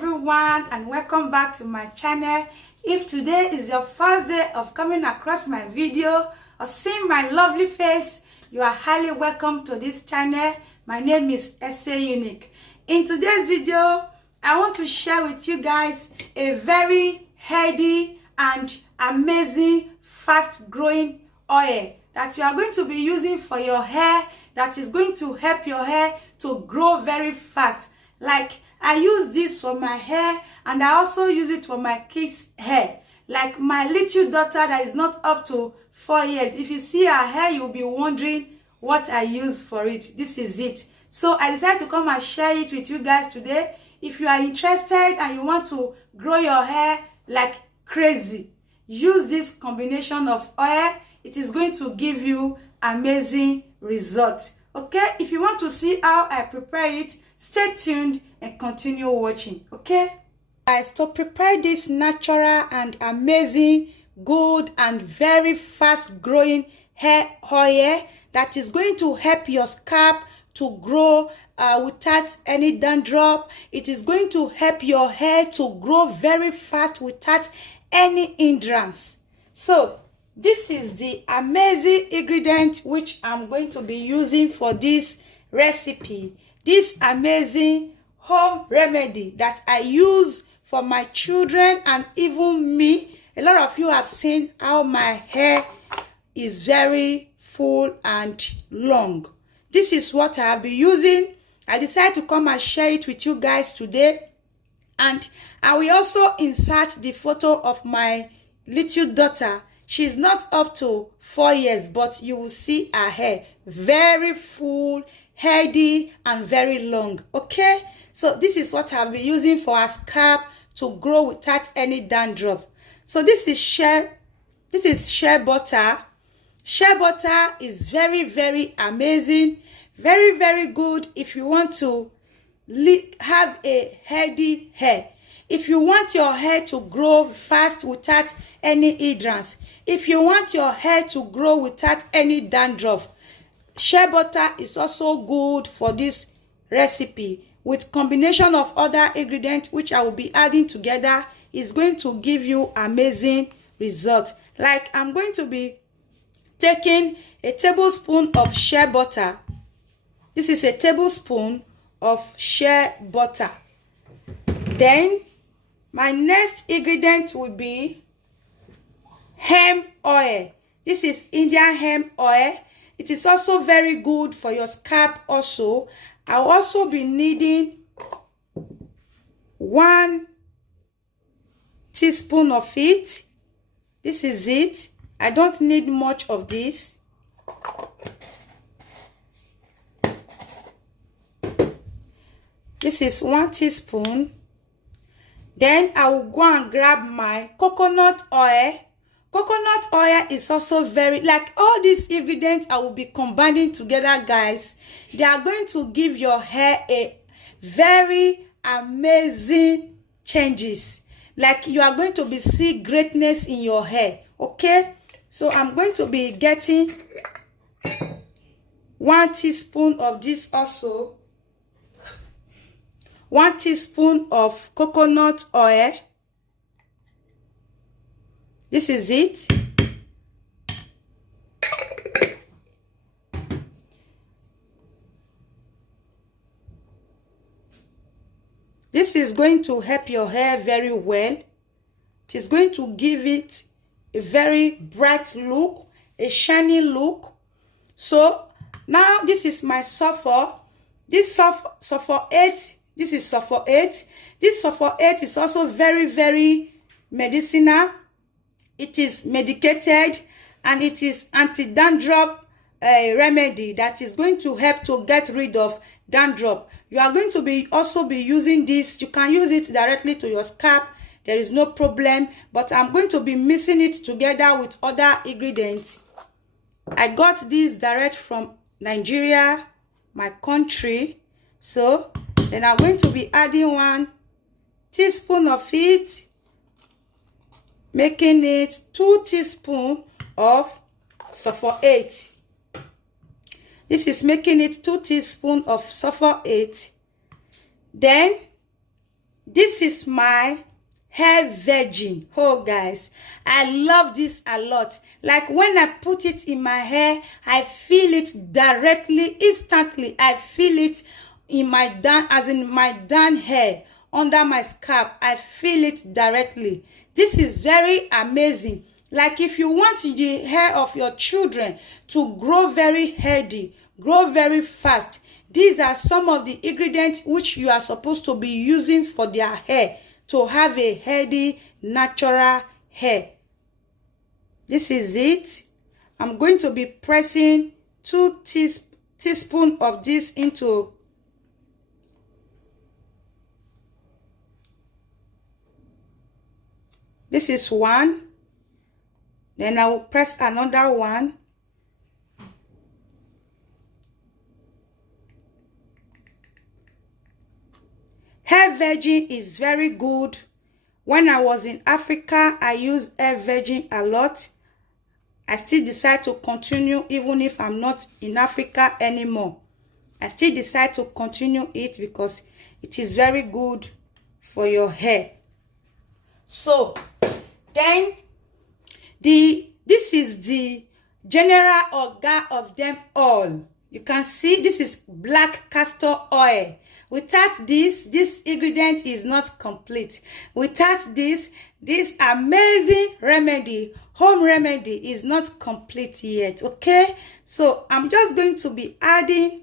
everyone, and welcome back to my channel. If today is your first day of coming across my video or seeing my lovely face, you are highly welcome to this channel. My name is Ese Unique. In today's video, I want to share with you guys a very healthy and amazing fast growing oil that you are going to be using for your hair, that is going to help your hair to grow very fast. Like, I use this for my hair, and I also use it for my kids' hair. Like my little daughter that is not up to 4 years. If you see her hair, you'll be wondering what I use for it. This is it. So I decided to come and share it with you guys today. If you are interested and you want to grow your hair like crazy, use this combination of oil. It is going to give you amazing results. Okay, if you want to see how I prepare it, stay tuned and continue watching. Okay, guys, to prepare this natural and amazing, good and very fast growing hair oil that is going to help your scalp to grow without any dandruff. It is going to help your hair to grow very fast without any hindrance. So this is the amazing ingredient which I'm going to be using for this recipe. This amazing home remedy that I use for my children and even me. A lot of you have seen how my hair is very full and long. This is what I have been using. I decided to come and share it with you guys today. And I will also insert the photo of my little daughter. She's not up to 4 years, but you will see her hair very full, healthy, and very long. Okay, so this is what I'll be using for her scalp to grow without any dandruff. So this is shea butter. Shea butter is very amazing, very good if you want to have a healthy hair. If you want your hair to grow fast without any hindrance, if you want your hair to grow without any dandruff, shea butter is also good for this recipe. With combination of other ingredients which I will be adding together, is going to give you amazing results. Like, I'm going to be taking a tablespoon of shea butter. This is a tablespoon of shea butter. Then my next ingredient will be hemp oil. This is Indian hemp oil. It is also very good for your scalp also. I'll also be needing 1 teaspoon of it. This is it. I don't need much of this. This is 1 teaspoon. Then I will go and grab my coconut oil. Coconut oil is also very, like all these ingredients I will be combining together, guys. They are going to give your hair a very amazing changes. Like, you are going to be see greatness in your hair. Okay, so I'm going to be getting 1 teaspoon of this also. 1 teaspoon of coconut oil. This is it. This is going to help your hair very well. It is going to give it a very bright look, a shiny look. So now this is my sulfur. This sulfur 8. This is sulfur 8. This sulfur 8 is also very medicinal. It is medicated, and it is anti-dandruff remedy that is going to help to get rid of dandruff. You are going to be also be using this. You can use it directly to your scalp. There is no problem, but I'm going to be mixing it together with other ingredients. I got this direct from Nigeria, my country. So then I'm going to be adding 1 teaspoon of it, making it 2 teaspoons of sulfur 8. This is making it 2 teaspoons of sulfur 8. Then This is my hair virgin. Oh guys, I love this a lot. Like when I put it in my hair, I feel it directly, instantly. I feel it in my down, as in my down hair, under my scalp. I feel it directly. This is very amazing. Like if you want the hair of your children to grow very healthy, grow very fast, these are some of the ingredients which you are supposed to be using for their hair to have a healthy, natural hair. This is it. I'm going to be pressing 2 teaspoons of this into this is one. Then I will press another one. Hair virgin is very good. When I was in Africa, I used hair virgin a lot. I still decide to continue even if I'm not in Africa anymore. I still decide to continue it because it is very good for your hair. So then this is the general organ of them all. You can see this is black castor oil. Without this ingredient is not complete. Without this amazing remedy, home remedy, is not complete yet. Okay, so I'm just going to be adding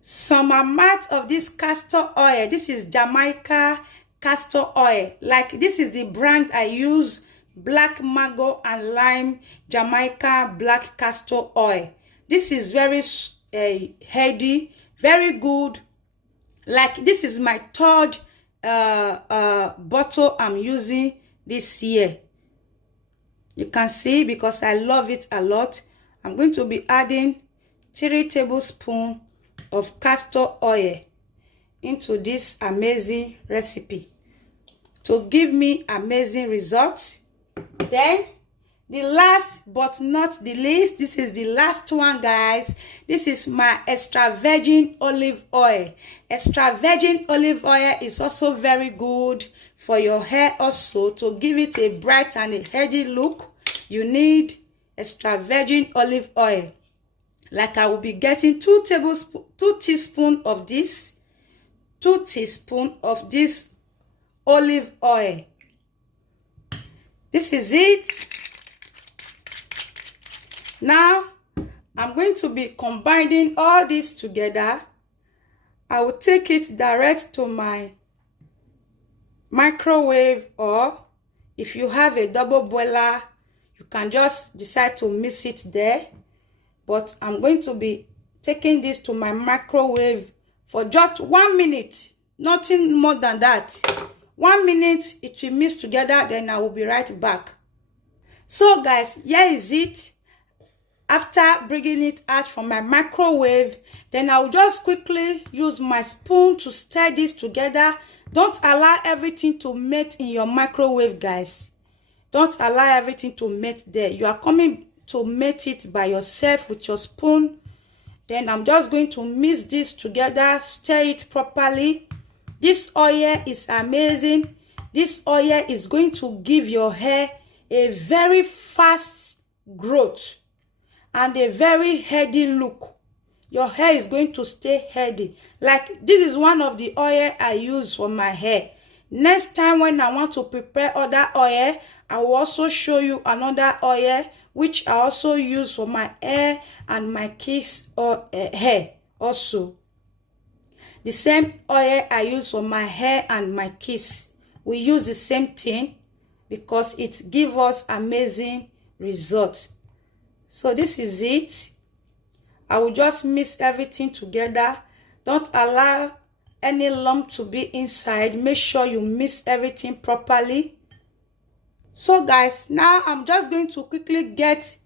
some amount of this castor oil. This is Jamaica castor oil. Like this is the brand I use, black mango and lime Jamaica black castor oil. This is very healthy, very good. Like this is my third bottle I'm using this year. You can see because I love it a lot. I'm going to be adding 3 tablespoons of castor oil into this amazing recipe to give me amazing results. Then the last but not the least, this is the last one, guys. This is my extra virgin olive oil. Extra virgin olive oil is also very good for your hair also. To give it a bright and a healthy look, you need extra virgin olive oil. Like I will be getting 2 teaspoons of this, 2 teaspoons of this olive oil. This is it. Now I'm going to be combining all this together. I will take it direct to my microwave, or if you have a double boiler, you can just decide to mix it there. But I'm going to be taking this to my microwave for just 1 minute, nothing more than that. 1 minute, it will mix together, then I will be right back. So guys, here is it. After bringing it out from my microwave, then I'll just quickly use my spoon to stir this together. Don't allow everything to melt in your microwave, guys. Don't allow everything to melt there. You are coming to melt it by yourself with your spoon. Then I'm just going to mix this together, stir it properly. This oil is amazing. This oil is going to give your hair a very fast growth and a very healthy look. Your hair is going to stay healthy. Like this is one of the oil I use for my hair. Next time when I want to prepare other oil, I will also show you another oil which I also use for my hair and my kids or hair also. The same oil I use for my hair and my kids, we use the same thing because it gives us amazing results. So this is it. I will just mix everything together. Don't allow any lump to be inside. Make sure you mix everything properly. So guys, now I'm just going to quickly get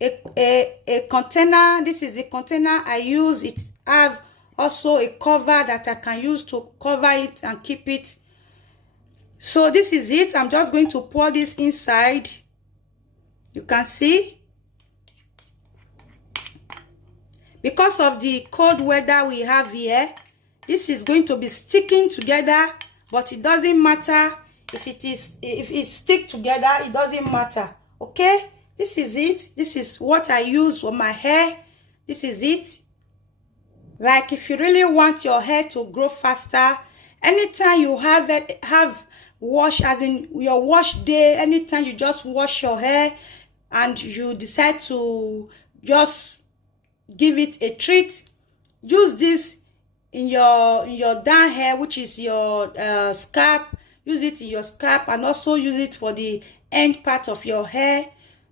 a container. This is the container I use. It have also a cover that I can use to cover it and keep it. So this is it. I'm just going to pour this inside. You can see. Because of the cold weather we have here, this is going to be sticking together, but it doesn't matter if it stick together, it doesn't matter. Okay, this is it. This is what I use for my hair. This is it. Like, if you really want your hair to grow faster, anytime you have wash, as in your wash day, anytime you just wash your hair and you decide to just give it a treat, use this in your down hair, which is your scalp. Use it in your scalp, and also use it for the end part of your hair.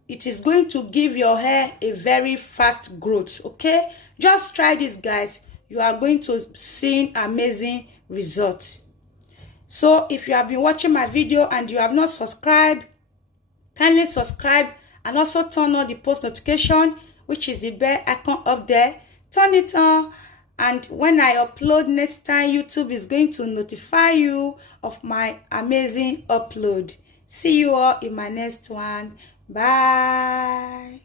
It is going to give your hair a very fast growth. Okay, just try this, guys. You are going to see amazing results. So if you have been watching my video and you have not subscribed, kindly subscribe, and also turn on the post notification, which is the bell icon up there. Turn it on, and when I upload next time, YouTube is going to notify you of my amazing upload. See you all in my next one. Bye.